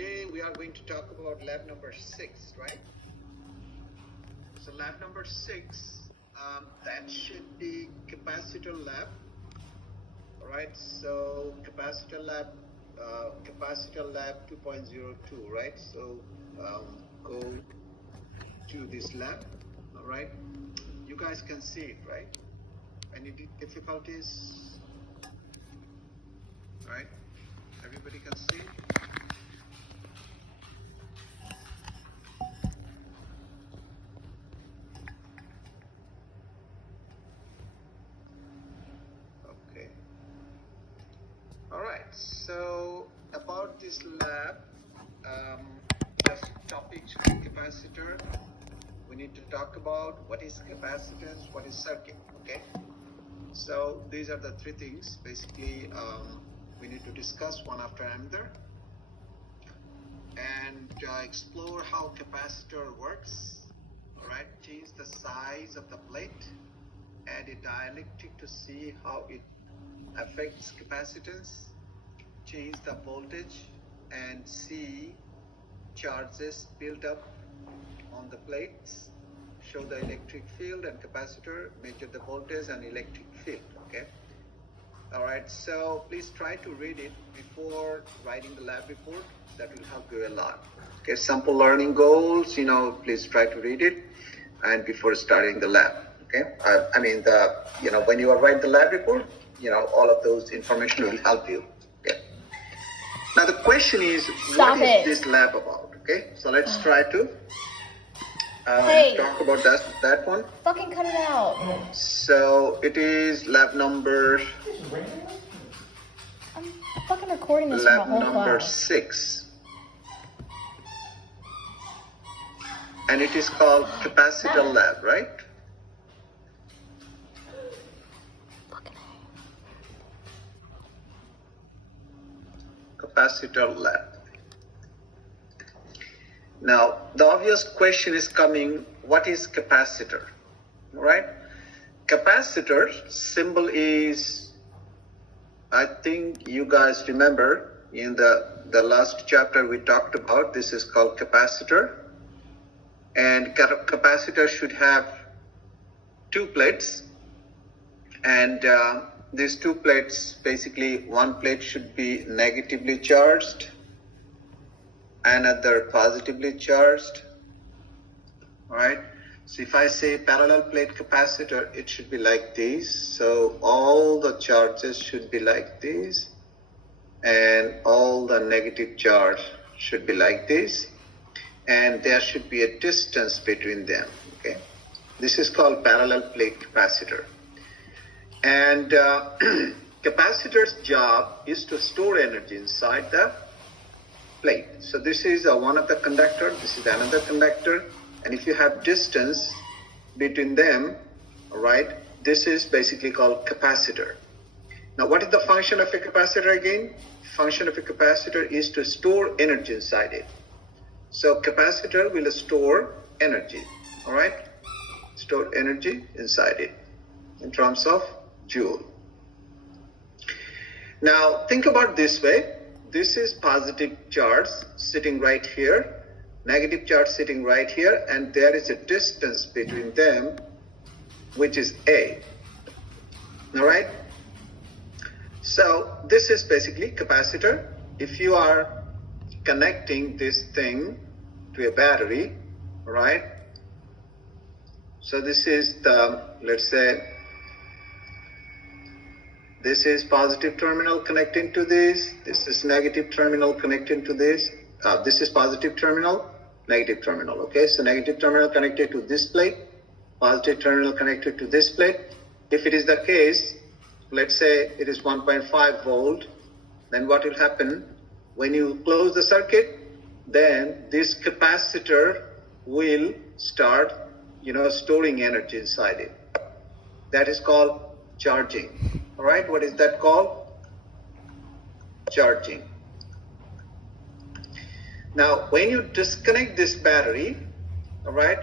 today we are going to talk about lab number 6, right? So lab number 6, that should be capacitor lab. All right, so capacitor lab 2.02, right? So go to this lab. All right, you guys can see it, right? Any difficulties? All right, everybody can see it? Okay. All right, so about this lab, just topic capacitor. We need to talk about what is capacitance, what is circuit, okay? So these are the three things basically we need to discuss one after another and explore how capacitor works, all right? Change the size of the plate, add a dielectric to see how it affects capacitance, change the voltage and see charges build up on the plates, show the electric field and capacitor, measure the voltage and electric field, okay? All right, so please try to read it before writing the lab report. That will help you a lot. Okay, simple learning goals, please try to read it and before starting the lab, okay? When you write the lab report, all of those information will help you, okay? Now the question is, what is this lab about, okay? So let's try to talk about that one. Fucking cut it out. So it is lab number. I'm fucking recording this lab for a whole number class. 6, and it is called capacitor lab, right? Capacitor lab. Now, the obvious question is coming, what is capacitor? All right? Capacitor symbol is, I think you guys remember in the last chapter we talked about, this is called capacitor. And capacitor should have 2 plates. And these 2 plates, basically one plate should be negatively charged, another positively charged. All right, so if I say parallel plate capacitor, it should be like this. So all the charges should be like this and all the negative charge should be like this, and there should be a distance between them, okay? This is called parallel plate capacitor. And capacitor's job is to store energy inside the plate. So this is one of the conductor, this is another conductor, and if you have distance between them, all right, this is basically called capacitor. Now what is the function of a capacitor again? Function of a capacitor is to store energy inside it. So capacitor will store energy, all right, store energy inside it in terms of joule. Now think about this way. This is positive charge sitting right here, negative charge sitting right here, and there is a distance between them, which is A. All right? So this is basically capacitor. If you are connecting this thing to a battery, right? So this is the, let's say, this is positive terminal connecting to this. This is negative terminal connecting to this. This is positive terminal, negative terminal. Okay, so negative terminal connected to this plate, positive terminal connected to this plate. If it is the case, let's say it is 1.5 volt, then what will happen? When you close the circuit, then this capacitor will start, storing energy inside it. That is called charging. All right, what is that called? Charging. Now, when you disconnect this battery, all right,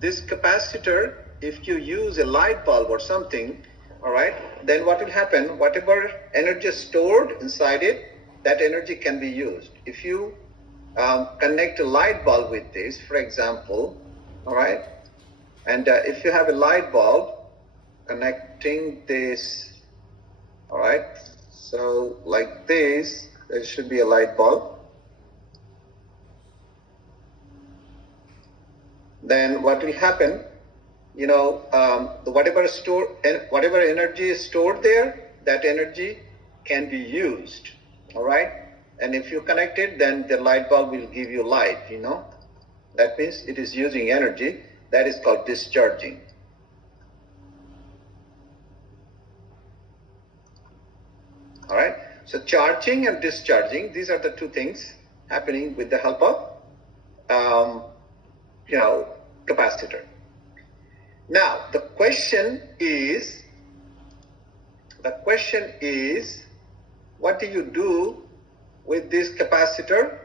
this capacitor, if you use a light bulb or something, all right, then what will happen? Whatever energy is stored inside it, that energy can be used. If you connect a light bulb with this, for example, all right? And if you have a light bulb connecting this, all right? So like this, there should be a light bulb. Then what will happen? Whatever energy is stored there, that energy can be used, all right? And if you connect it, then the light bulb will give you light, That means it is using energy. That is called discharging. All right? So charging and discharging, these are the two things happening with the help of, capacitor. Now, the question is, what do you do with this capacitor,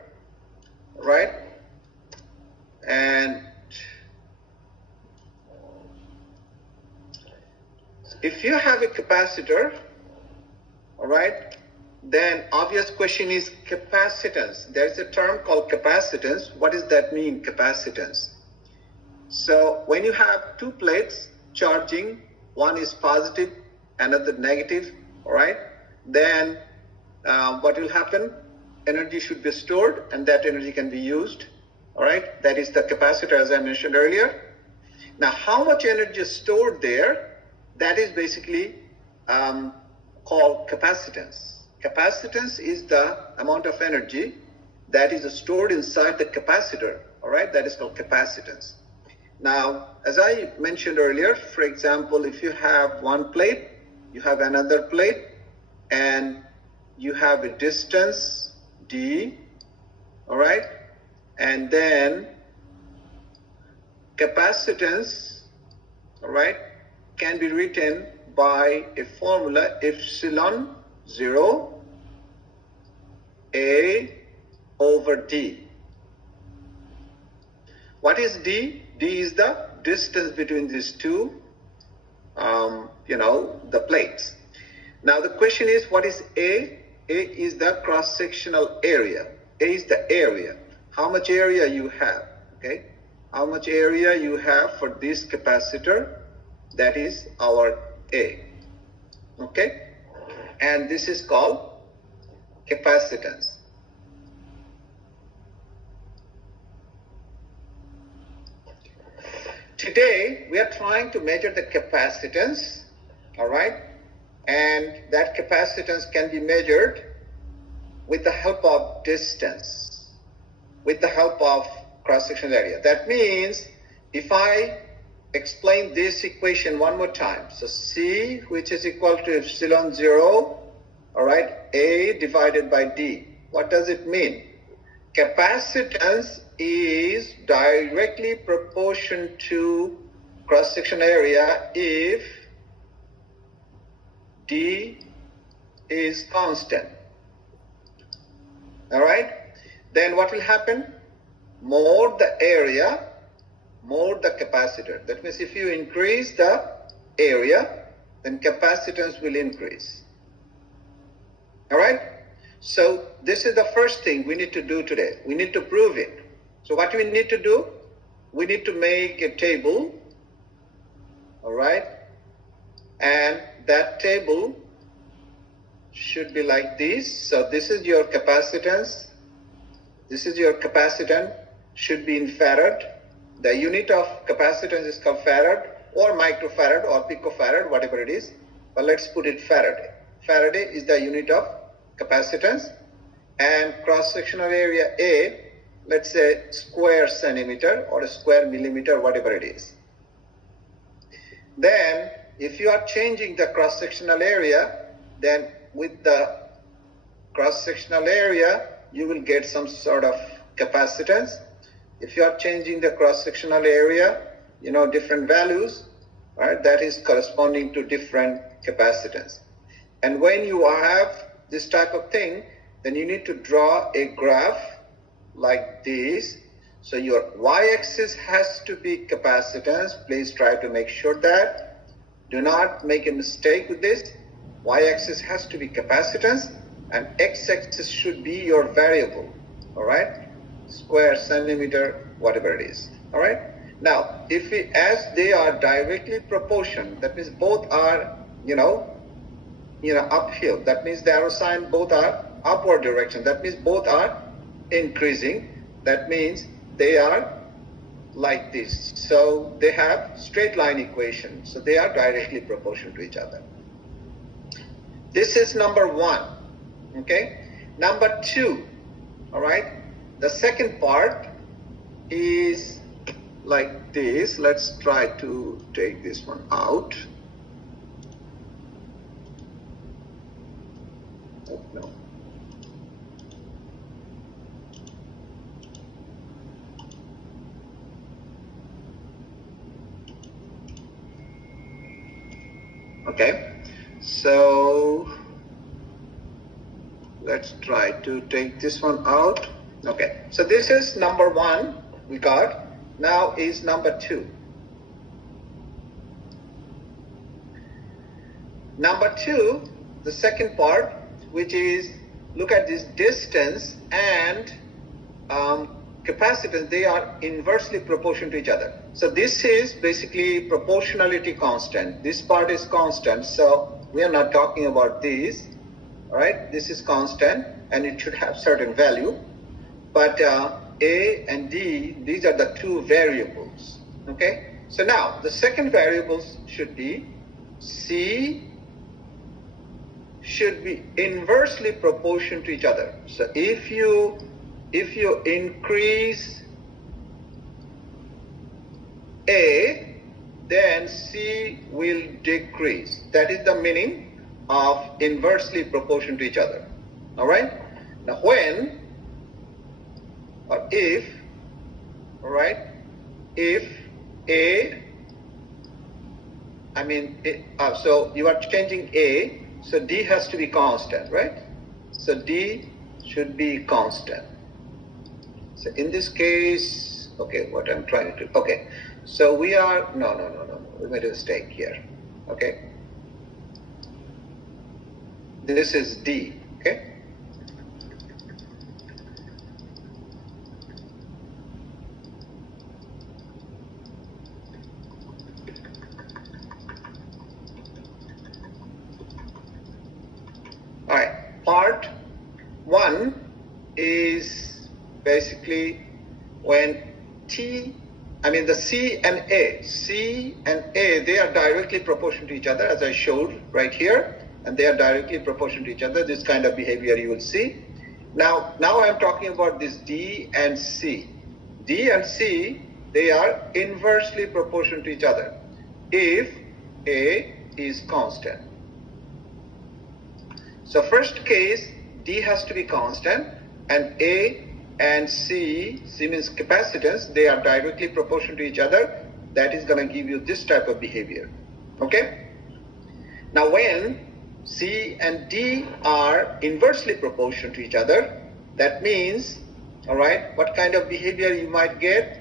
right? And if you have a capacitor, all right, then obvious question is capacitance. There's a term called capacitance. What does that mean, capacitance? So when you have two plates charging, one is positive, another negative, all right, then what will happen? Energy should be stored, and that energy can be used, all right? That is the capacitor, as I mentioned earlier. Now, how much energy is stored there? That is basically called capacitance. Capacitance is the amount of energy that is stored inside the capacitor, all right? That is called capacitance. Now, as I mentioned earlier, for example, if you have one plate, you have another plate, and you have a distance d, all right? And then capacitance, all right, can be written by a formula epsilon 0 A over D. What is D? D is the distance between these two, the plates. Now the question is, what is A? A is the cross-sectional area. A is the area. How much area you have, okay? How much area you have for this capacitor, that is our A, okay? And this is called capacitance. Today, we are trying to measure the capacitance, all right? And that capacitance can be measured with the help of distance, with the help of cross-sectional area. That means if I explain this equation one more time, so C, which is equal to epsilon 0, all right, A divided by D. What does it mean? Capacitance is directly proportional to cross-sectional area if D is constant. All right? Then what will happen? More the area, more the capacitor. That means if you increase the area, then capacitance will increase. All right? So this is the first thing we need to do today. We need to prove it. So what we need to do? We need to make a table, all right? And that table should be like this. So this is your capacitance. This is your capacitance, should be in farad. The unit of capacitance is called farad or microfarad or picofarad, whatever it is. But let's put it Faraday. Faraday is the unit of capacitance, and cross-sectional area A, let's say square centimeter or a square millimeter, whatever it is. Then if you are changing the cross-sectional area, then with the cross-sectional area you will get some sort of capacitance. If you are changing the cross-sectional area, different values, right, that is corresponding to different capacitance. And when you have this type of thing, then you need to draw a graph like this. So your y-axis has to be capacitance. Please try to make sure that. Do not make a mistake with this. Y-axis has to be capacitance, and x-axis should be your variable. All right? square centimeter, whatever it is. All right. Now, if we, as they are directly proportional, that means both are, uphill. That means the arrow sign both are upward direction. That means both are increasing. That means they are like this. So they have straight line equation. So they are directly proportional to each other. This is number one. Okay. Number two. All right. The second part is like this. Let's try to take this one out. Oh, no. Okay, so let's try to take this one out. Okay, so this is number one we got. Now is number two. Number two, the second part, which is look at this distance and capacitance, they are inversely proportional to each other. So this is basically proportionality constant. This part is constant, so we are not talking about this. All right, this is constant and it should have certain value. But A and D, these are the two variables. Okay, so now the second variables should be C should be inversely proportional to each other. So if you increase A, then C will decrease. That is the meaning of inversely proportional to each other. All right. Now when or if, all right, if A, so you are changing A, so D has to be constant, right? So D should be constant. So in this case, okay, what I'm trying to, okay, so we are, no, we made a mistake here, okay? This is D, okay? All right, part one is basically when the C and A, they are directly proportional to each other, as I showed right here, and they are directly proportional to each other. This kind of behavior you will see. Now I'm talking about this D and C. D and C, they are inversely proportional to each other if A is constant. So first case, D has to be constant, and A and C means capacitance, they are directly proportional to each other. That is going to give you this type of behavior. Okay? Now when C and D are inversely proportional to each other, that means, all right, what kind of behavior you might get?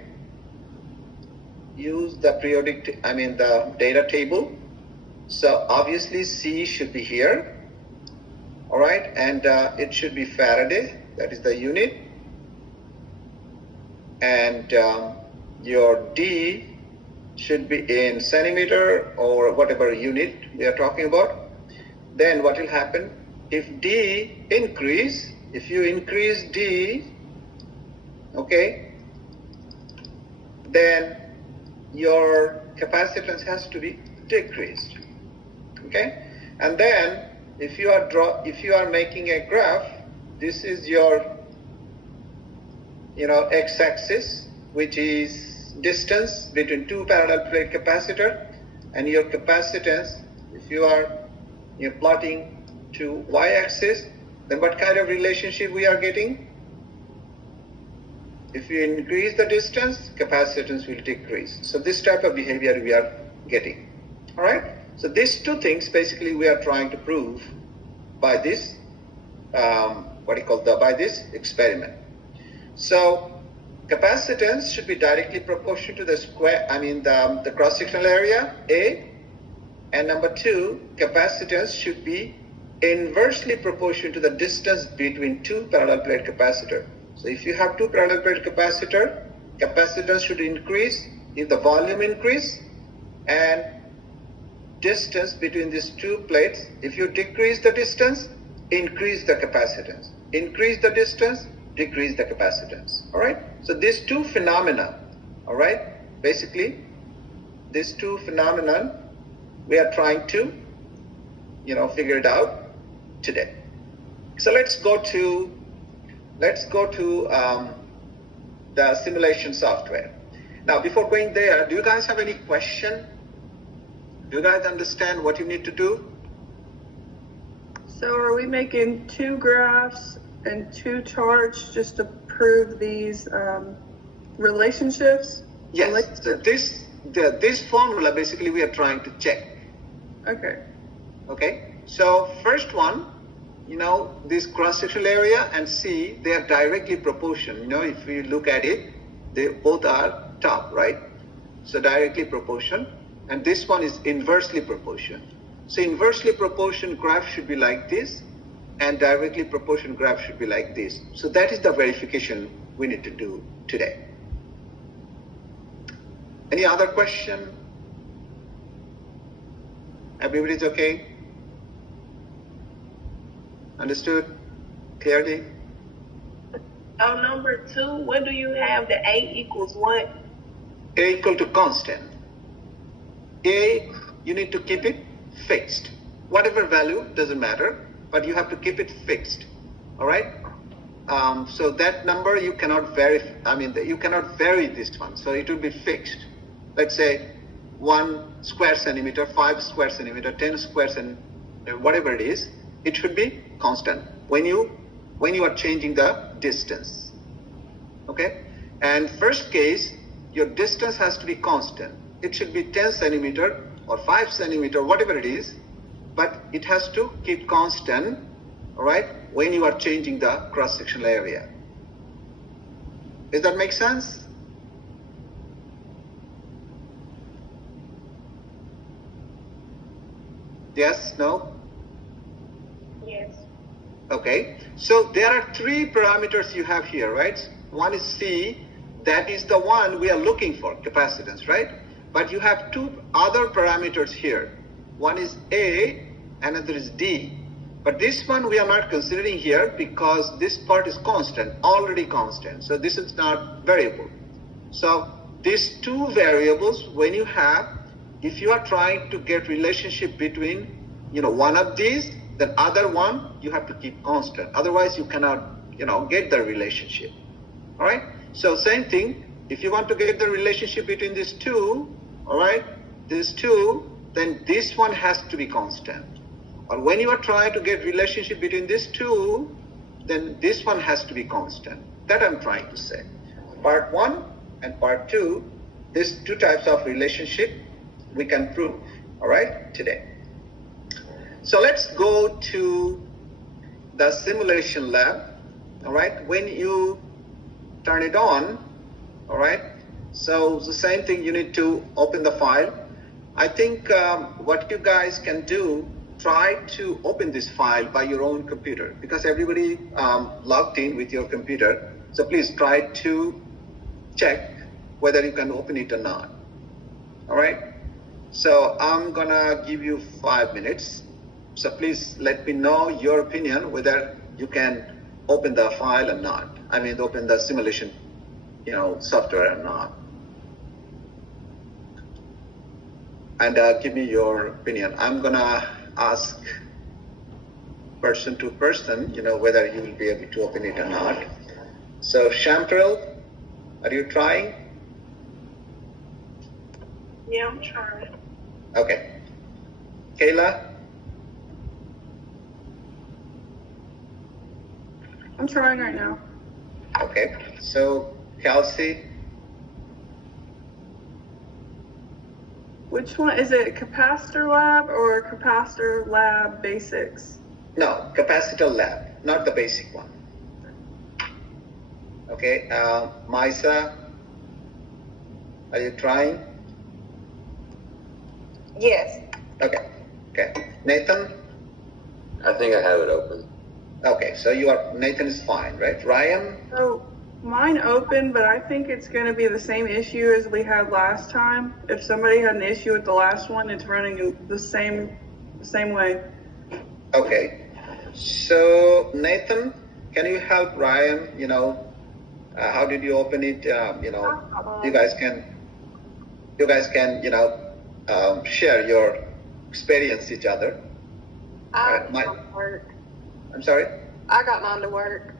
Use the the data table. So obviously C should be here. All right, and it should be Faraday, that is the unit. And your D should be in centimeter or whatever unit we are talking about. Then what will happen? If D increase, if you increase D, okay, then your capacitance has to be decreased. Okay, and then if you are making a graph, this is your x-axis, which is distance between two parallel plate capacitor, and your capacitance, if you're plotting to y-axis, then what kind of relationship we are getting? If you increase the distance, capacitance will decrease. So this type of behavior we are getting. All right. So these two things basically we are trying to prove by this by this experiment. So capacitance should be directly proportional to the square, the cross-sectional area A, and number two, capacitance should be inversely proportional to the distance between two parallel plate capacitor. So if you have two parallel plate capacitor, capacitance should increase if the volume increase, and distance between these two plates, if you decrease the distance, increase the capacitance. Increase the distance, decrease the capacitance. All right. So these two phenomena, all right, basically these two phenomena we are trying to, figure it out today. So let's go to the simulation software. Now, before going there, do you guys have any question? Do you guys understand what you need to do? So are we making two graphs and two charts just to prove these relationships? Yes. So this formula basically we are trying to check. Okay. Okay. So first one, this cross-sectional area and C, they are directly proportional. If you look at it, they both are top, right? So directly proportional. And this one is inversely proportional. So inversely proportional graph should be like this, and directly proportional graph should be like this. So that is the verification we need to do today. Any other question? Everybody's okay? Understood? Clearly? On number 2, what do you have the A equals what? A equal to constant. A, you need to keep it fixed. Whatever value, doesn't matter, but you have to keep it fixed. All right? So that number you cannot vary. You cannot vary this one. So it will be fixed. Let's say 1 square centimeter, 5 square centimeter, 10 square centimeter, whatever it is, it should be constant when you are changing the distance. Okay? And first case, your distance has to be constant. It should be 10 centimeter or 5 centimeter, whatever it is, but it has to keep constant, all right, when you are changing the cross-sectional area. Does that make sense? Yes? No? Yes. Okay. So there are 3 parameters you have here, right? One is C, that is the one we are looking for, capacitance, right? But you have 2 other parameters here. One is A, another is D. But this one we are not considering here because this part is constant, already constant. So this is not variable. So these 2 variables, when you have, if you are trying to get relationship between, one of these, then other one you have to keep constant. Otherwise you cannot, get the relationship. All right. So same thing. If you want to get the relationship between these 2, all right, these 2, then this one has to be constant. Or when you are trying to get relationship between these 2, then this one has to be constant. That I'm trying to say. Part 1 and part 2, these 2 types of relationship we can prove, all right, today. So let's go to the simulation lab, all right. When you turn it on, all right, so the same thing, you need to open the file. I think what you guys can do, try to open this file by your own computer because everybody logged in with your computer. So please try to check whether you can open it or not. All right. So I'm gonna give you 5 minutes. So please let me know your opinion whether you can open the file or not. Open the simulation, software or not. And give me your opinion. I'm gonna ask person to person, whether you will be able to open it or not. So Chantel, are you trying? Yeah, I'm trying. Okay. Kayla? I'm trying right now. Okay. So Kelsey? Which one? Is it Capacitor Lab or Capacitor Lab Basics? No, capacitor lab, not the basic one. Okay. Maisa? Are you trying? Yes. Okay. Okay. Nathan? I think I have it open. Okay, so Nathan is fine, right? Ryan? So mine open, but I think it's going to be the same issue as we had last time. If somebody had an issue with the last one, it's running the same way. Okay. So Nathan, can you help Ryan? How did you open it? You guys can, share your experience each other. Work. I'm sorry? I got mine to work.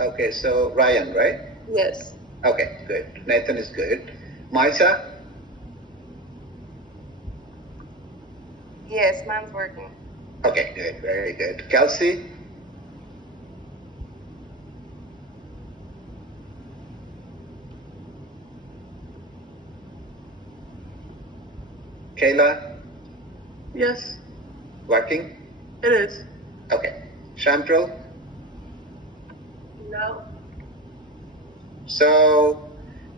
Okay, so Ryan, right? Yes. Okay, good. Nathan is good. Maisa? Yes, mine's working. Okay, good. Very good. Kelsey? Kayla? Yes, Working? it is. Okay. Chantal? No. So,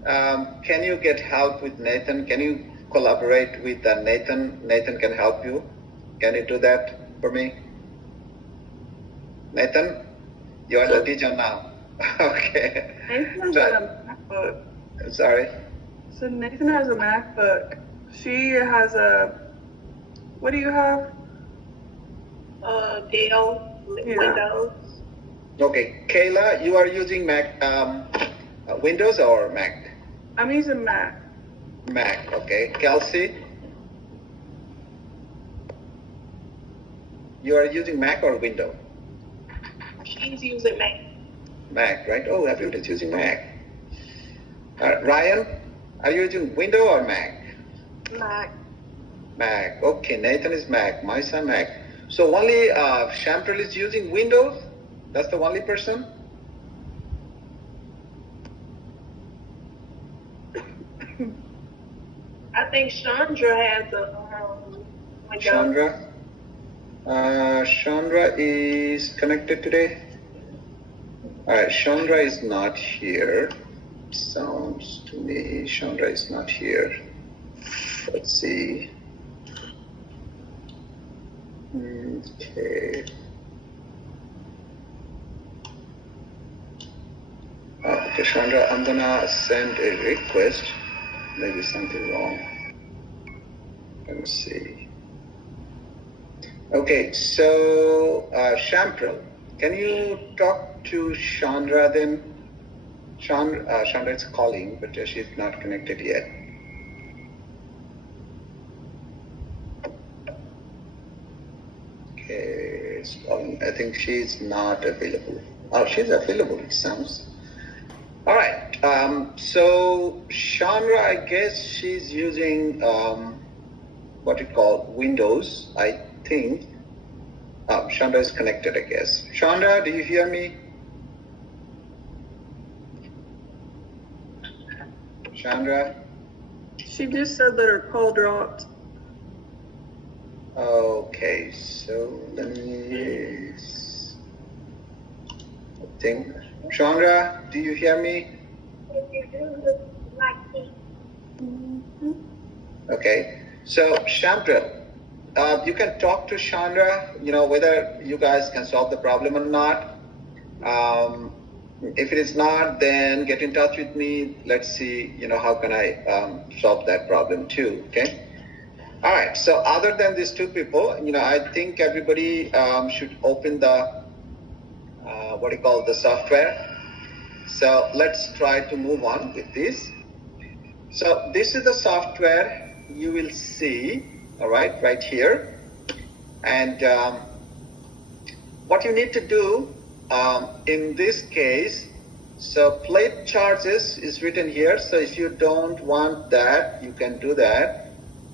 can you get help with Nathan? Can you collaborate with Nathan? Nathan can help you. Can you do that for me? Nathan, you are the teacher now. Okay. Nathan has a MacBook. Sorry. So Nathan has a MacBook. She has what do you have? Dell, Yeah. Windows. Okay. Kayla, you are using Mac, Windows or Mac? I'm using Mac. Mac. Okay. Kelsey, you are using Mac or Windows? She's using Mac. Mac, right? Oh, everybody's using Mac. Ryan, are you using Windows or Mac? Mac. Mac. Okay, Nathan is Mac. My son Mac. So only Chantal is using Windows? That's the only person? I think Chandra has a Windows. Chandra? Chandra is connected today? Alright, Chandra is not here. Sounds to me Chandra is not here. Let's see. Okay. Okay, Chandra, I'm gonna send a request. Maybe something wrong. Let me see. Okay, so Chantal, can you talk to Chandra then? Chandra is calling, but she's not connected yet. Okay, it's calling. I think she's not available. Oh, she's available, it sounds. All right. So Chandra, I guess she's using what you call Windows, I think. Chandra is connected, I guess. Chandra, do you hear me? Chandra? She just said that her call dropped. Okay, so let me think. Chandra, do you hear me? Okay, so Chantal, you can talk to Chandra, whether you guys can solve the problem or not. If it is not, then get in touch with me. Let's see, how can I solve that problem too, okay? All right, so other than these two people, I think everybody should open the, the software. So let's try to move on with this. So this is the software you will see, all right here. And what you need to do in this case, so plate charges is written here. So if you don't want that, you can do that.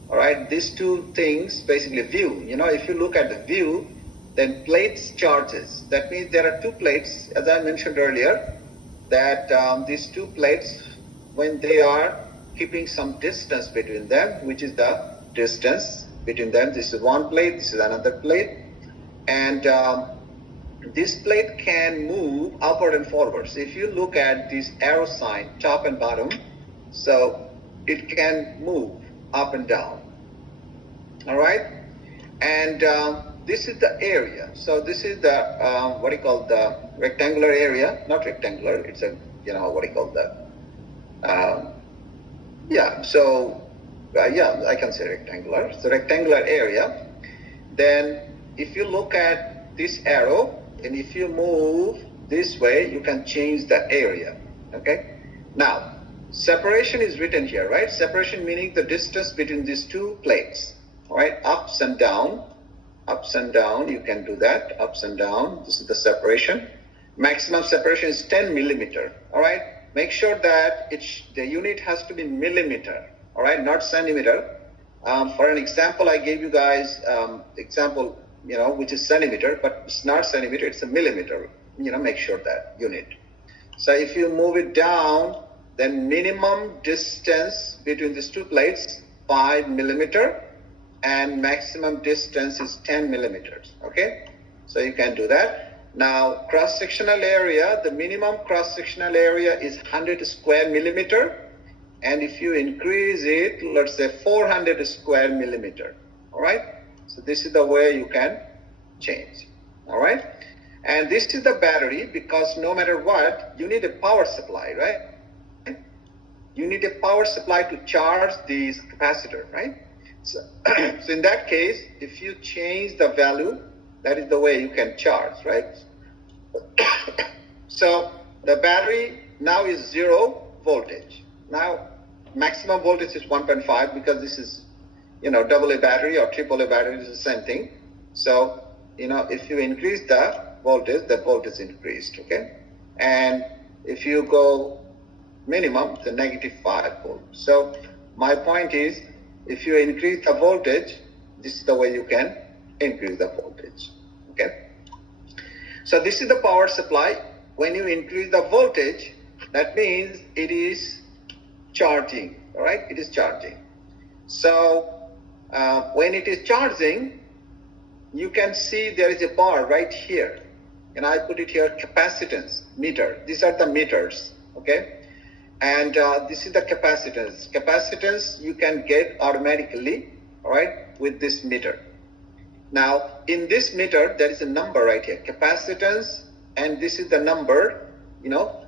All right, these two things, basically view. If you look at the view, then plates charges. That means there are two plates, as I mentioned earlier, that these two plates, when they are keeping some distance between them, which is the distance between them. This is one plate, this is another plate. And this plate can move upward and forward. So if you look at this arrow sign, top and bottom, so it can move up and down. All right? And this is the area. So this is the what do you call the rectangular area? Not rectangular. It's a what do you call that? Yeah. So yeah, I can say rectangular. So rectangular area. Then if you look at this arrow, and if you move this way, you can change the area. Okay. Now separation is written here, right? Separation meaning the distance between these two plates. All right, ups and down. Ups and down, you can do that, ups and down. This is the separation. Maximum separation is 10 millimeter, all right? Make sure that the unit has to be millimeter, all right, not centimeter. For an example, I gave you guys example, which is centimeter, but it's not centimeter, it's a millimeter. Make sure that unit. So if you move it down, then minimum distance between these two plates, 5 millimeter. And maximum distance is 10 millimeters, okay? So you can do that. Now, cross-sectional area, the minimum cross-sectional area is 100 square millimeter. And if you increase it, let's say 400 square millimeter, all right? So this is the way you can change, all right? And this is the battery, because no matter what, you need a power supply, right? You need a power supply to charge this capacitor, right? So in that case, if you change the value, that is the way you can charge, right? So the battery now is 0 voltage. Now maximum voltage is 1.5 because this is, AA battery or AAA battery is the same thing. So, if you increase the voltage increased, okay? And if you go minimum, the -5 volt. So my point is, if you increase the voltage, this is the way you can increase the voltage, okay? So this is the power supply. When you increase the voltage, that means it is charging, all right? It is charging. So when it is charging, you can see there is a bar right here. And I put it here, capacitance, meter. These are the meters, okay? And this is the capacitance. Capacitance you can get automatically, all right, with this meter. Now, in this meter, there is a number right here, capacitance, and this is the number,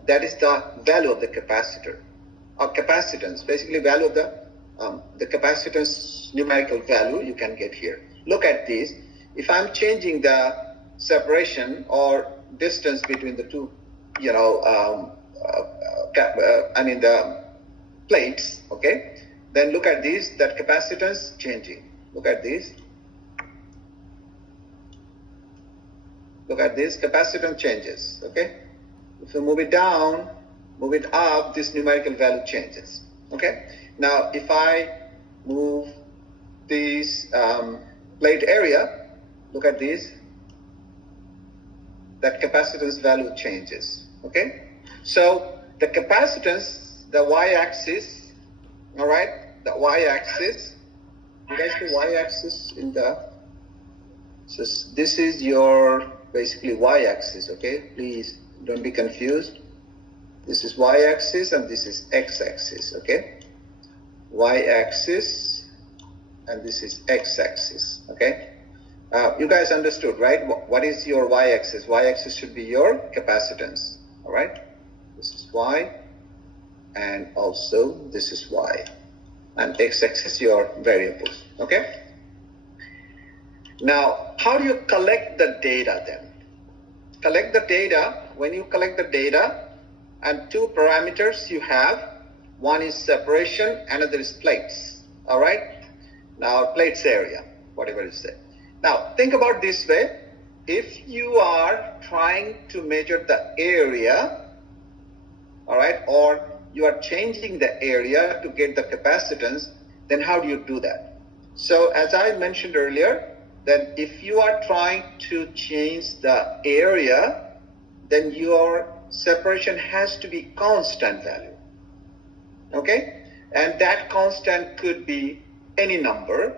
that is the value of the capacitor, or capacitance, basically value of the capacitance numerical value you can get here. Look at this. If I'm changing the separation or distance between the two, the plates, okay? Then look at this, that capacitance changing. Look at this. Look at this, capacitance changes, okay? If you move it down, move it up, this numerical value changes, okay? Now, if I move this plate area, look at this, that capacitance value changes, okay? So the capacitance, the y-axis, all right, the y-axis, you guys see y-axis in the, so this is your basically y-axis, okay? Please don't be confused. This is y-axis and this is x-axis, okay? Y-axis and this is x-axis, okay? You guys understood, right? What is your y-axis? Y-axis should be your capacitance, all right? This is y, and also this is y, and x-axis your variables, okay? Now, how do you collect the data then? Collect the data, when you collect the data, and two parameters you have, one is separation, another is plates, all right? Now, plates area, whatever you say. Now, think about this way. If you are trying to measure the area, all right, or you are changing the area to get the capacitance, then how do you do that? So as I mentioned earlier, that if you are trying to change the area, then your separation has to be constant value, okay? And that constant could be any number.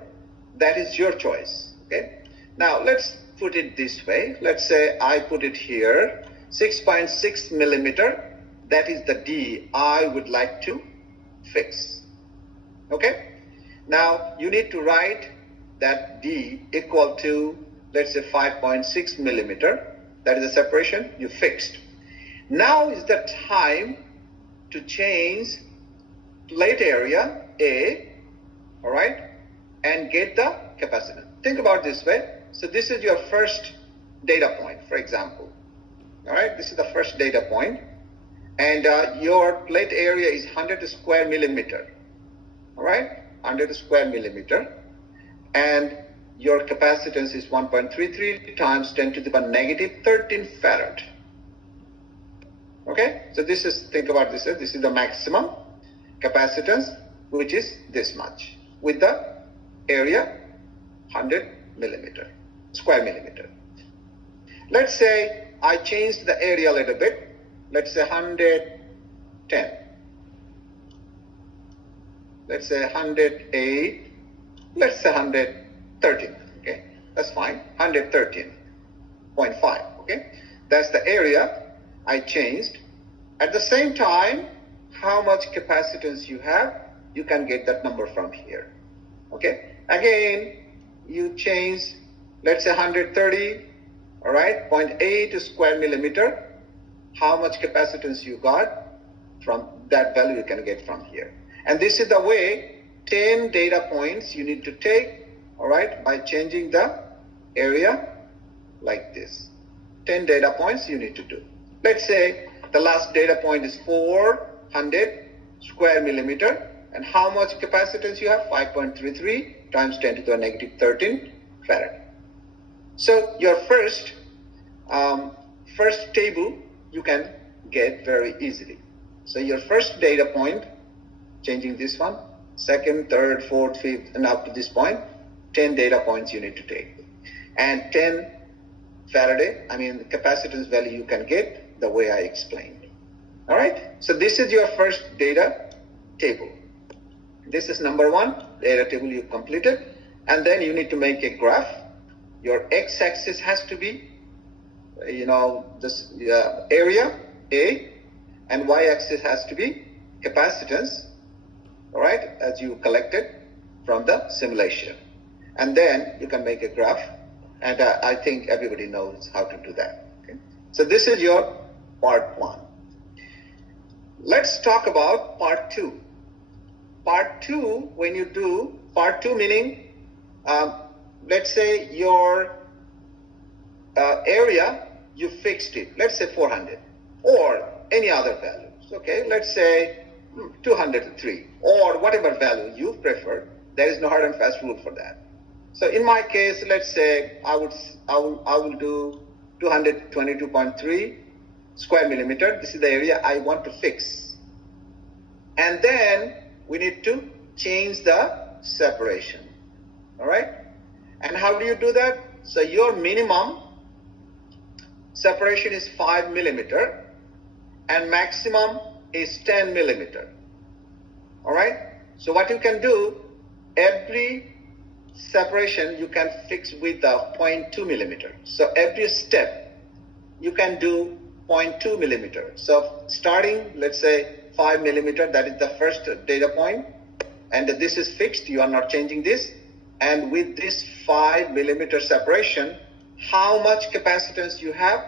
That is your choice, okay? Now let's put it this way. Let's say I put it here, 6.6 millimeter. That is the D I would like to fix, okay? Now you need to write that D equal to let's say 5.6 millimeter. That is the separation you fixed. Now is the time to change plate area A, all right, and get the capacitance. Think about this way. So this is your first data point, for example. All right, this is the first data point, and your plate area is 100 square millimeter. All right, 100 square millimeter, and your capacitance is 1.33 times 10 to the power negative 13 farad. Okay, so this is, think about this, this is the maximum capacitance, which is this much, with the area 100 millimeter, square millimeter. Let's say I changed the area a little bit, let's say 110, let's say 108, let's say 113, okay, that's fine, 113.5, okay, that's the area I changed. At the same time, how much capacitance you have, you can get that number from here, okay. Again, you change, let's say 130, all right, 0.8 square millimeter. How much capacitance you got from that value you can get from here. And this is the way 10 data points you need to take, all right, by changing the area like this. 10 data points you need to do. Let's say the last data point is 400 square millimeter. And how much capacitance you have? 5.33 times 10 to the negative 13 farad. So your first table you can get very easily. So your first data point, changing this one, second, third, fourth, fifth, and up to this point, 10 data points you need to take. And 10 Faraday, I mean the capacitance value you can get the way I explained. All right, so this is your first data table. This is number one, data table you completed. And then you need to make a graph. Your x-axis has to be, this area A, and y-axis has to be capacitance, all right, as you collected from the simulation. And then you can make a graph, and I think everybody knows how to do that. Okay? So this is your part one. Let's talk about part two. Part two, when you do part two, meaning let's say your area, you fixed it, let's say 400 or any other values, okay, let's say 203 or whatever value you prefer. There is no hard and fast rule for that. So in my case, let's say I will do 222.3 square millimeter. This is the area I want to fix. And then we need to change the separation. All right? And how do you do that? So your minimum separation is 5 millimeter and maximum is 10 millimeter. All right? So what you can do, every separation you can fix with the 0.2 millimeter. So every step you can do 0.2 millimeter. So starting, let's say 5 millimeter, that is the first data point, and this is fixed, you are not changing this. And with this 5 millimeter separation, how much capacitance you have,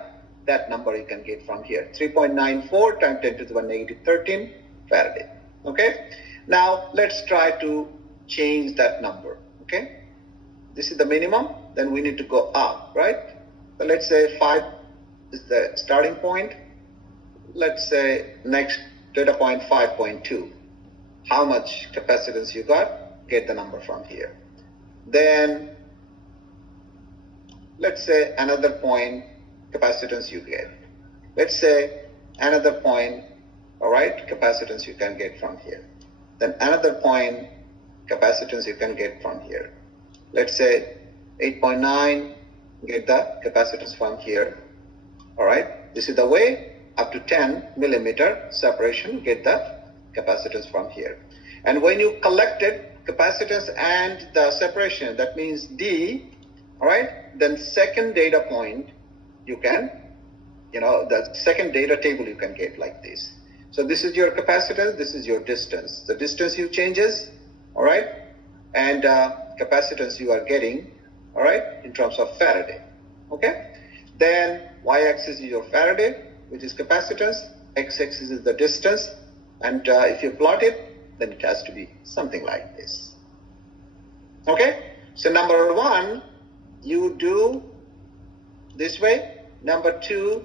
that number you can get from here, 3.94 times 10 to the power negative 13 Faraday. Okay, now let's try to change that number. Okay, this is the minimum, then we need to go up, right? So let's say 5 is the starting point. Let's say next data point 5.2. How much capacitance you got? Get the number from here. Then let's say another point capacitance you get. Let's say another point, all right, capacitance you can get from here. Then another point capacitance you can get from here. Let's say 8.9, get the capacitance from here. All right, this is the way up to 10 millimeter separation, get the capacitance from here. And when you collected capacitance and the separation, that means D, all right, then second data point you can, the second data table you can get like this. So this is your capacitance, this is your distance. The distance you changes, all right, and capacitance you are getting all right, in terms of Faraday, okay? Then y-axis is your Faraday, which is capacitance, x-axis is the distance, and if you plot it, then it has to be something like this, okay? So number one, you do this way. Number two,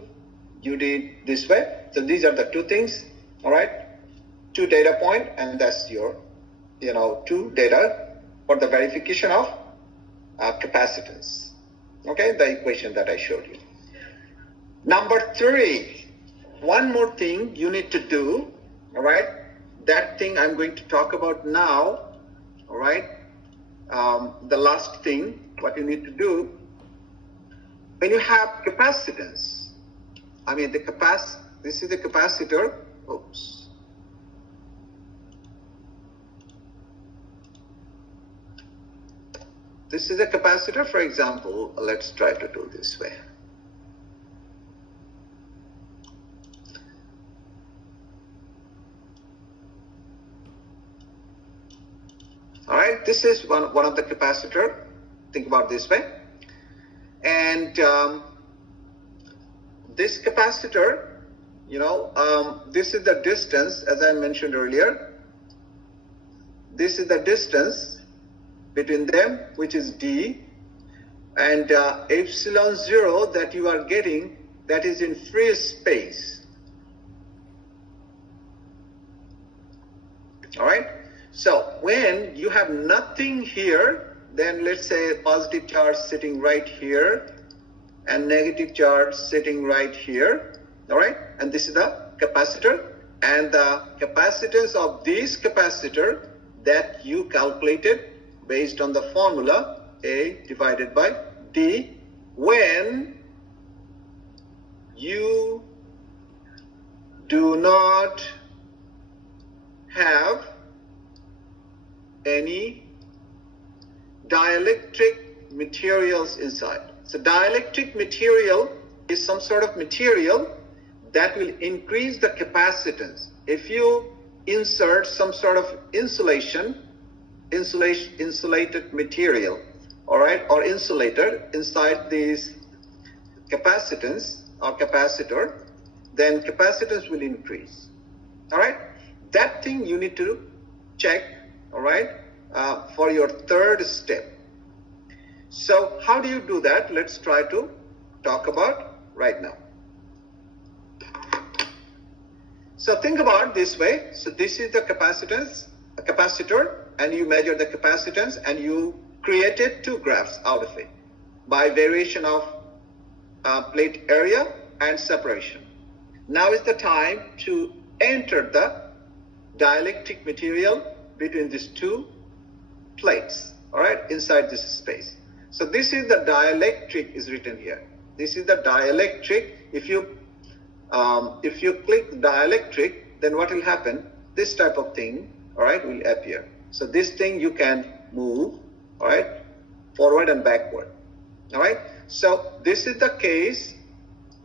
you did this way. So these are the two things, all right? Two data point, and that's your, two data for the verification of capacitance. Okay, the equation that I showed you. Number three, one more thing you need to do, all right? That thing I'm going to talk about now, all right? The last thing, what you need to do, when you have capacitance, this is the capacitor, oops. This is a capacitor, for example. Let's try to do this way. All right, this is one of the capacitor. Think about this way. And this capacitor, this is the distance, as I mentioned earlier. This is the distance between them, which is d, and epsilon 0 that you are getting, that is in free space. All right, so when you have nothing here, then let's say positive charge sitting right here and negative charge sitting right here, all right, and this is the capacitor, and the capacitance of this capacitor that you calculated based on the formula A divided by D, when you do not have any dielectric materials inside. So dielectric material is some sort of material that will increase the capacitance. If you insert some sort of insulated material, all right, or insulator inside this capacitance or capacitor, then capacitance will increase. All right, that thing you need to check, all right, for your third step. So how do you do that? Let's try to talk about right now. So think about this way. So this is the capacitance, a capacitor, and you measure the capacitance and you created two graphs out of it by variation of plate area and separation. Now is the time to enter the dielectric material between these two plates, all right, inside this space. So this is the dielectric is written here. This is the dielectric. If you click dielectric, then what will happen? This type of thing, all right, will appear. So this thing you can move, all right, forward and backward, all right. So this is the case,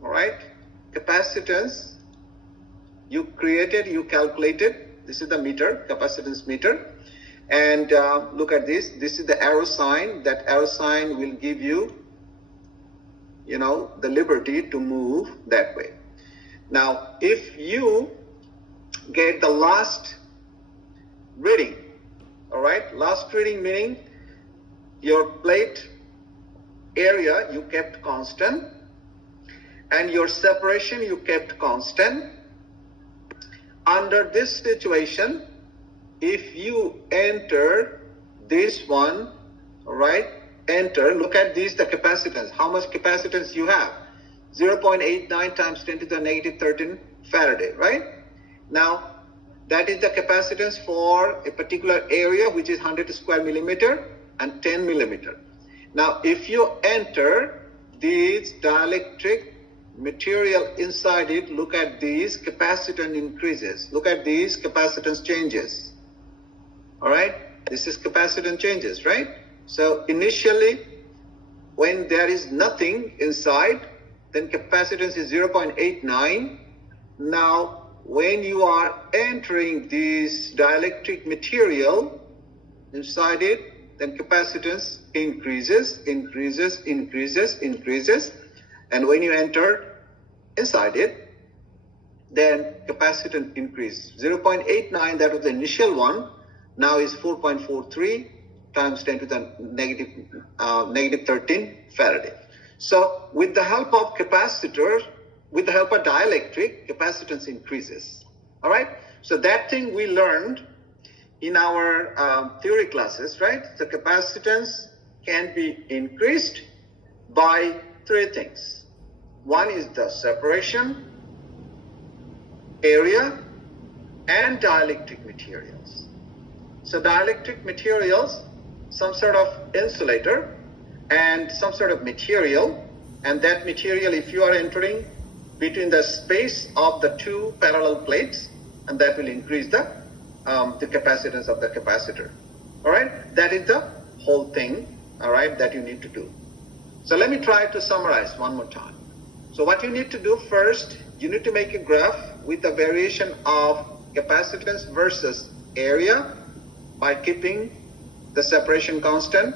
all right, capacitance you created, you calculated. This is the meter, capacitance meter. And look at this. This is the arrow sign. That arrow sign will give you, the liberty to move that way. Now, if you get the last reading, all right, last reading meaning your plate area you kept constant and your separation you kept constant. Under this situation, if you enter this one, all right, enter, look at this, the capacitance, how much capacitance you have, 0.89 times 10 to the negative 13 Faraday, right? Now, that is the capacitance for a particular area, which is 100 square millimeter and 10 millimeter. Now, if you enter these dielectric material inside it, look at these, capacitance increases. Look at these, capacitance changes. All right, this is capacitance changes, right? So initially, when there is nothing inside, then capacitance is 0.89. Now, when you are entering this dielectric material inside it, then capacitance increases, and when you enter inside it, then capacitance increase 0.89, that was the initial one, now is 4.43 times 10 to the negative 13 Faraday. So with the help of capacitor, with the help of dielectric, capacitance increases. All right, so that thing we learned in our theory classes, right? The capacitance can be increased by three things. One is the separation, area, and dielectric materials. So dielectric materials, some sort of insulator and some sort of material, and that material, if you are entering between the space of the two parallel plates, and that will increase the capacitance of the capacitor. All right, that is the whole thing, all right, that you need to do. So let me try to summarize one more time. So what you need to do first, you need to make a graph with the variation of capacitance versus area by keeping the separation constant.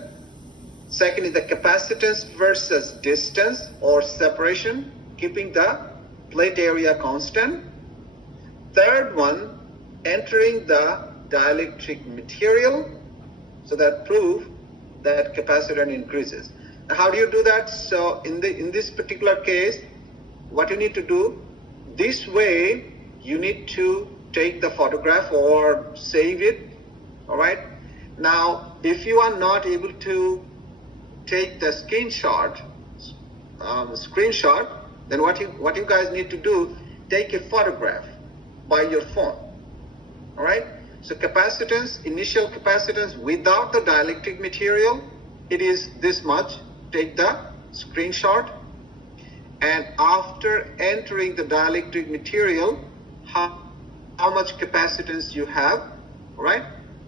Second is the capacitance versus distance or separation, keeping the plate area constant. Third one, entering the dielectric material, so that prove that capacitance increases. Now, how do you do that? So in this particular case, what you need to do, this way you need to take the photograph or save it. All right. Now, if you are not able to take the screenshot, then what you guys need to do, take a photograph by your phone. All right. So capacitance, initial capacitance without the dielectric material, it is this much. Take the screenshot, and after entering the dielectric material, how much capacitance you have, all right?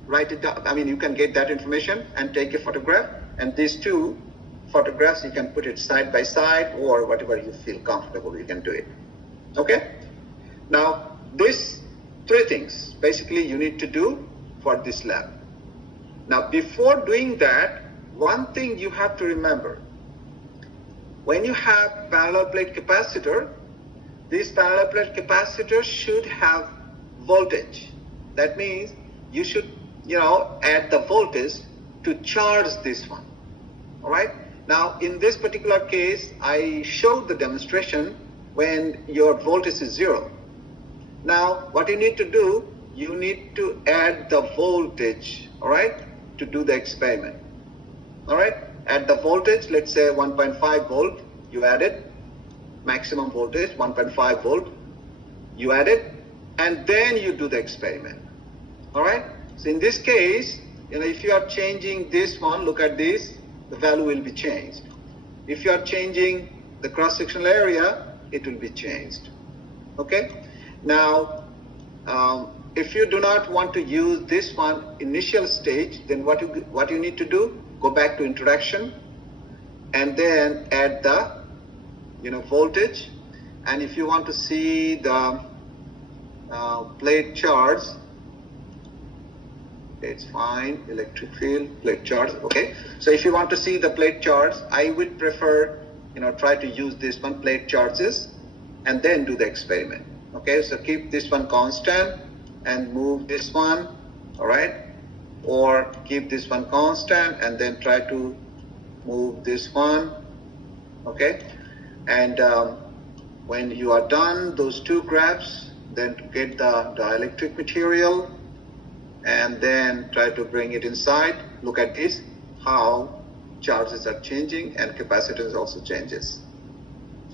Write it down. I mean, you can get that information and take a photograph, and these two photographs, you can put it side by side or whatever you feel comfortable, you can do it. Okay? Now, these three things basically you need to do for this lab. Now, before doing that, one thing you have to remember, when you have parallel plate capacitor, this parallel plate capacitor should have voltage. That means you should, add the voltage to charge this one. All right. Now, in this particular case, I showed the demonstration when your voltage is 0. Now, what you need to do, you need to add the voltage, all right, to do the experiment. All right, at the voltage, let's say 1.5 volt, you add it, maximum voltage, 1.5 volt, you add it, and then you do the experiment. All right, so in this case, if you are changing this one, look at this, the value will be changed. If you are changing the cross-sectional area, it will be changed. Okay, now, if you do not want to use this one initial stage, then what you need to do, go back to introduction and then add the voltage. And if you want to see the plate charge, it's fine, electric field, plate charge. Okay, so if you want to see the plate charge, I would prefer try to use this one, plate charges, and then do the experiment. Okay, so keep this one constant and move this one. All right, or keep this one constant and then try to move this one. Okay, and when you are done those two graphs, then to get the dielectric material and then try to bring it inside. Look at this, how charges are changing and capacitance also changes.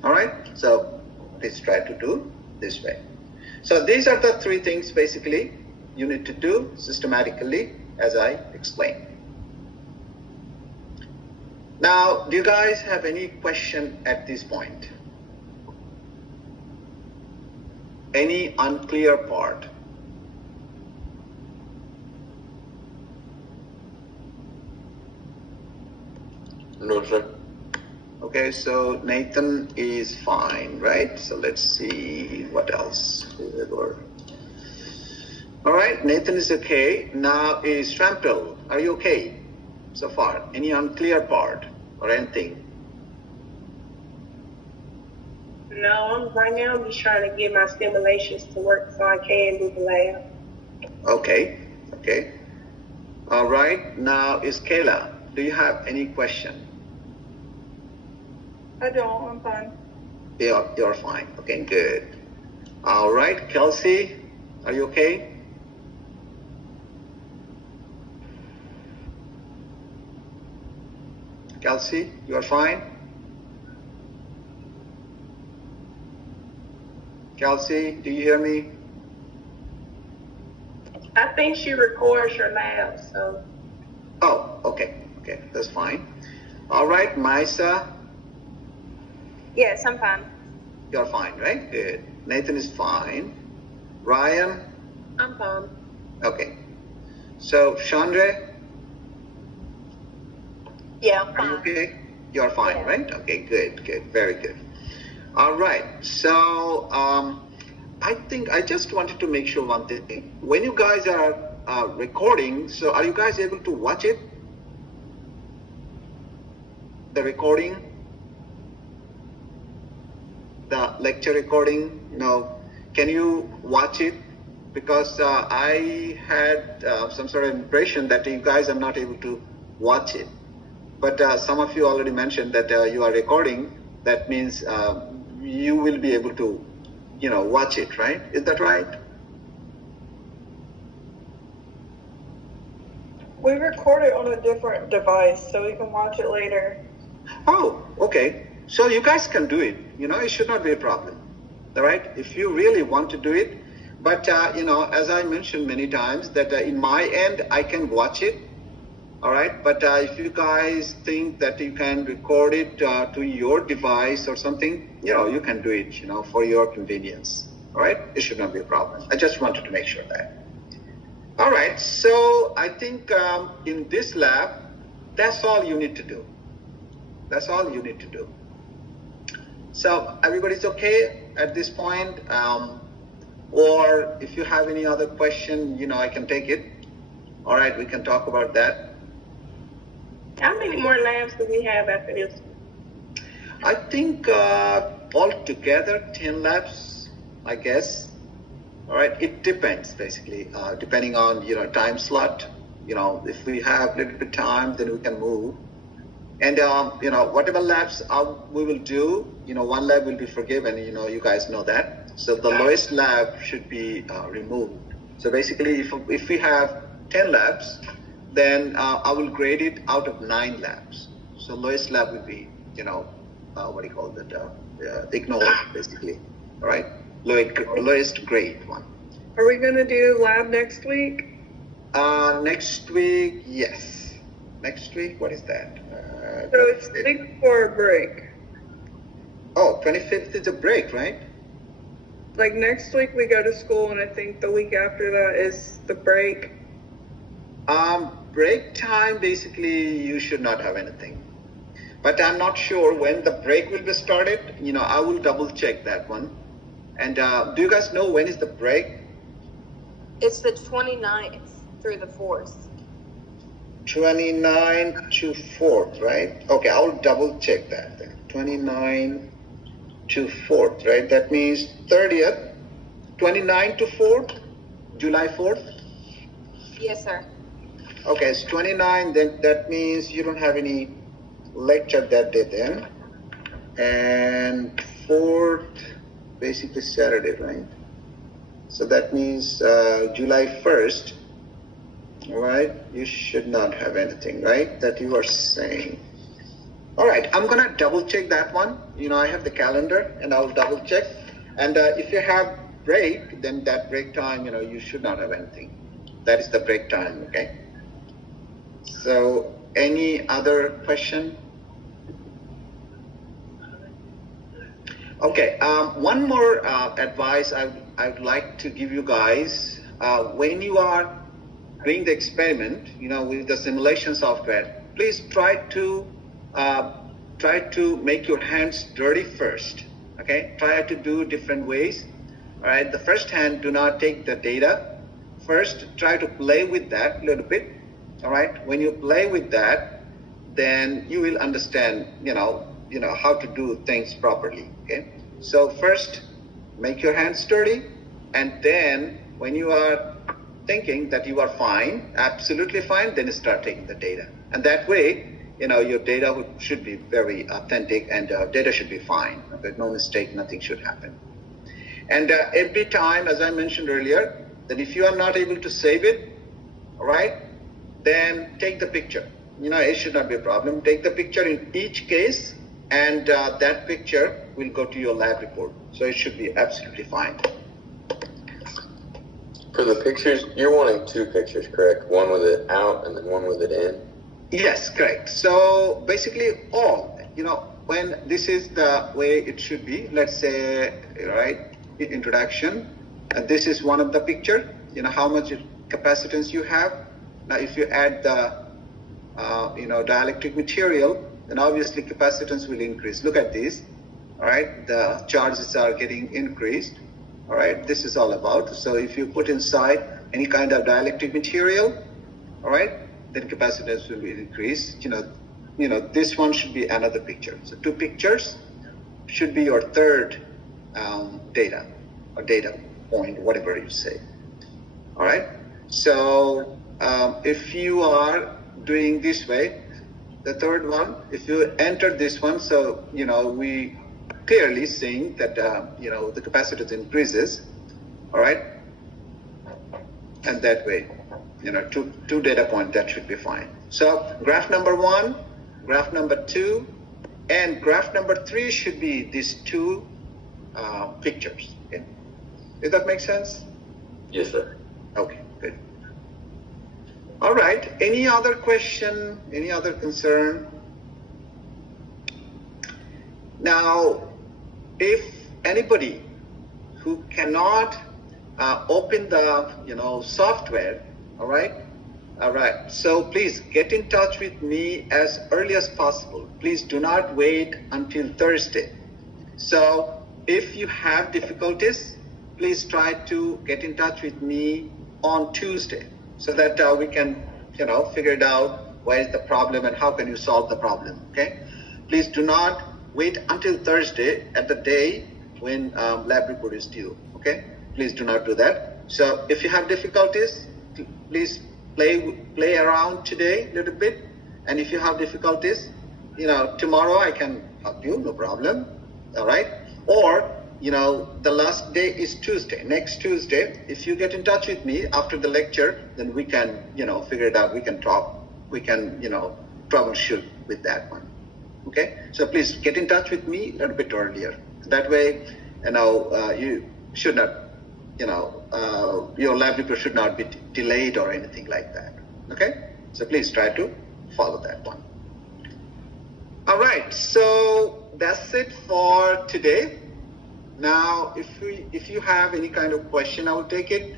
All right, so please try to do this way. So these are the three things basically you need to do systematically as I explained. Now, do you guys have any question at this point? Any unclear part? No, sir. Okay, so Nathan is fine, right? So let's see what else. All right, Nathan is okay. Now is Trampel, are you okay? so far? Any unclear part or anything? No, right now I'm just trying to get my stimulations to work so I can do the lab. Okay. All right. Now, is Kayla, do you have any question? I don't. I'm fine. You're fine. Okay, good. All right, Kelsey, are you okay? Kelsey, you are fine? Kelsey, do you hear me? I think she records her lab, so Oh, okay, that's fine. All right, Maisa, Yes, I'm fine. you're fine, right? Good. Nathan is fine. Ryan, I'm fine. okay. So, Chandra, Yeah, I'm are you okay? You're fine, Yeah. right? Okay, good, very good. All right, so I think I just wanted to make sure one thing. When you guys are recording, so are you guys able to watch it? The recording? The lecture recording? Can you watch it? Because I had some sort of impression that you guys are not able to watch it. But some of you already mentioned that you are recording. That means you will be able to, watch it, right? Is that right? We record it on a different device so we can watch it later. Oh, okay. So you guys can do it. It should not be a problem. All right? If you really want to do it. But, as I mentioned many times, that in my end, I can watch it. All right? But if you guys think that you can record it to your device or something, you can do it, for your convenience. All right? It should not be a problem. I just wanted to make sure that. All right. So I think in this lab, that's all you need to do. That's all you need to do. So everybody's okay at this point? Or if you have any other question, I can take it. All right, we can talk about that. how many more labs do we have after this? I think altogether 10 labs, I guess. All right, it depends basically, depending on, time slot. If we have a little bit time, then we can move. And, whatever labs we will do, one lab will be forgiven, you guys know that. So the lowest lab should be removed. So basically, if we have 10 labs, then I will grade it out of 9 labs. So lowest lab would be, ignored, basically. All right, lowest grade one. Are we going to do lab next week? Next week, yes. Next week, what is that? So it's the week before a break. Oh, 25th is a break, right? Like next week we go to school, and I think the week after that is the break. Break time, basically, you should not have anything. But I'm not sure when the break will be started. I will double check that one. And do you guys know when is the break? It's the 29th through the 4th. 29 to 4th, right? Okay, I'll double check that then. 29 to 4th, right? That means 30th, 29 to 4th, July 4th. Yes, sir. Okay, it's 29, then that means you don't have any lecture that day then. And 4th, basically Saturday, right? So that means July 1st, all right? You should not have anything, right? That you are saying. All right, I'm gonna double check that one. I have the calendar and I'll double check. And if you have break, then that break time, you should not have anything. That is the break time, okay? So any other question? Okay, one more advice I'd like to give you guys. When you are doing the experiment, with the simulation software, please try to make your hands dirty first. Okay, try to do different ways. All right, the first hand, do not take the data. First, try to play with that a little bit. All right. When you play with that, then you will understand, how to do things properly. Okay. So first, make your hand sturdy, and then when you are thinking that you are fine, absolutely fine, then start taking the data. And that way, your data should be very authentic, and data should be fine. Okay? No mistake, nothing should happen. And every time, as I mentioned earlier, that if you are not able to save it, all right, then take the picture. It should not be a problem. Take the picture in each case, and that picture will go to your lab report. So it should be absolutely fine. For the pictures, you're wanting two pictures, correct? One with it out and then one with it in? Yes, correct. So basically when this is the way it should be, let's say, right, introduction, and this is one of the picture, how much capacitance you have. Now, if you add the, dielectric material, then obviously capacitance will increase. Look at this, all right? The charges are getting increased, all right? This is all about. So if you put inside any kind of dielectric material, all right, then capacitance will be increased. This one should be another picture. So two pictures should be your third data or data point, whatever you say. All right. So if you are doing this way, the third one, if you enter this one, so we clearly seeing that the capacitance increases. All right. And that way, two data point, that should be fine. So graph number 1, graph number 2, and graph number 3 should be these two pictures. Okay. Does that make sense? Yes, sir. Okay, good. All right. Any other question? Any other concern? Now, if anybody who cannot open the software, all right, so please get in touch with me as early as possible. Please do not wait until Thursday. So if you have difficulties, please try to get in touch with me on Tuesday, so that we can figure it out, where is the problem and how can you solve the problem. Okay, please do not wait until Thursday at the day when lab report is due. Okay, please do not do that. So if you have difficulties, please play around today a little bit, and if you have difficulties, tomorrow I can help you, no problem. All right. Or the last day is Tuesday, next Tuesday. If you get in touch with me after the lecture, then we can figure it out. We can talk, we can troubleshoot with that one. Okay, so please get in touch with me a little bit earlier. That way, you should not, your lab report should not be delayed or anything like that. Okay, so please try to follow that one. All right, so that's it for today. Now, if you have any kind of question, I will take it.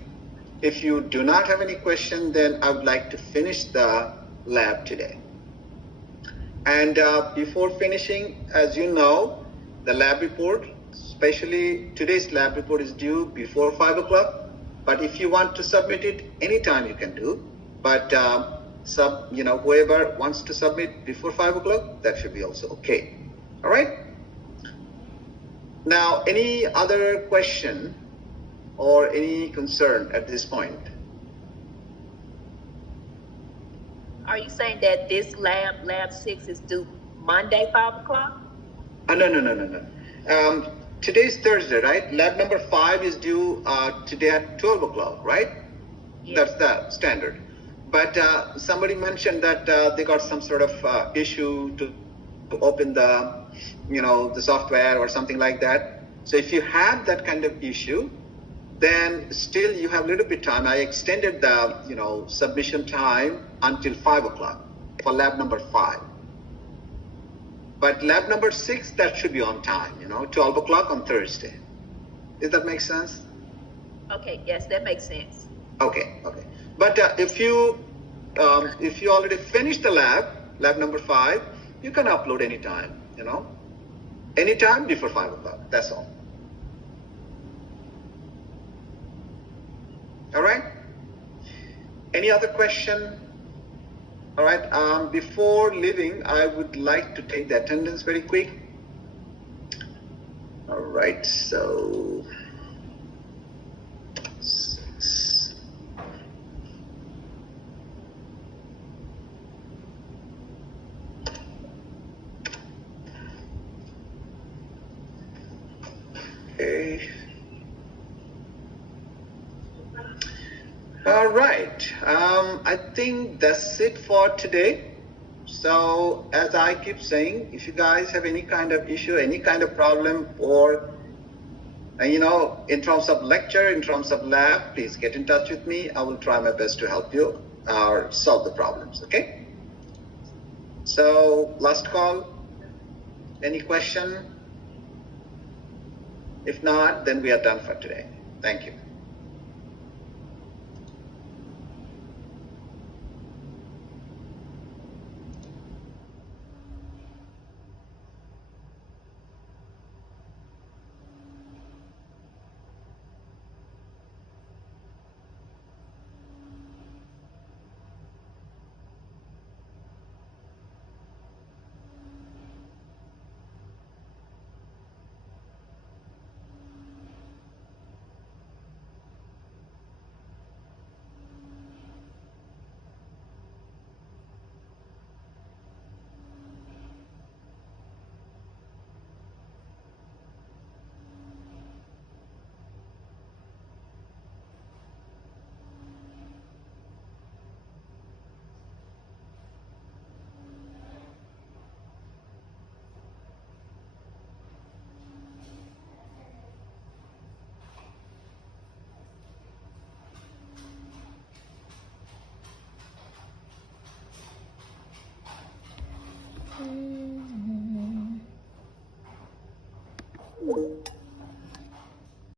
If you do not have any question, then I would like to finish the lab today. And before finishing, as you know, the lab report, especially today's lab report, is due before 5 o'clock. But if you want to submit it anytime, you can do. But whoever wants to submit before 5 o'clock, that should be also okay. All right. Now, any other question or any concern at this point? Are you saying that this lab 6, is due Monday, 5 o'clock? No. Today's Thursday, right? Lab number 5 is due today at 12 o'clock, right? Yes. That's the standard. But somebody mentioned that they got some sort of issue to open the, the software or something like that. So if you have that kind of issue, then still you have a little bit time. I extended the, submission time until 5 o'clock for lab number 5. But lab number 6, that should be on time, 12 o'clock on Thursday. Does that make sense? Okay, yes, that makes sense. Okay. But if you already finished the lab number 5, you can upload anytime, anytime before 5 o'clock. That's all. All right. Any other question? All right. Before leaving, I would like to take the attendance very quick. All right. So. Okay. All right. I think that's it for today. So as I keep saying, if you guys have any kind of issue, any kind of problem, or in terms of lecture, in terms of lab, please get in touch with me. I will try my best to help you or solve the problems. Okay. So last call. Any question? If not, then we are done for today. Thank you.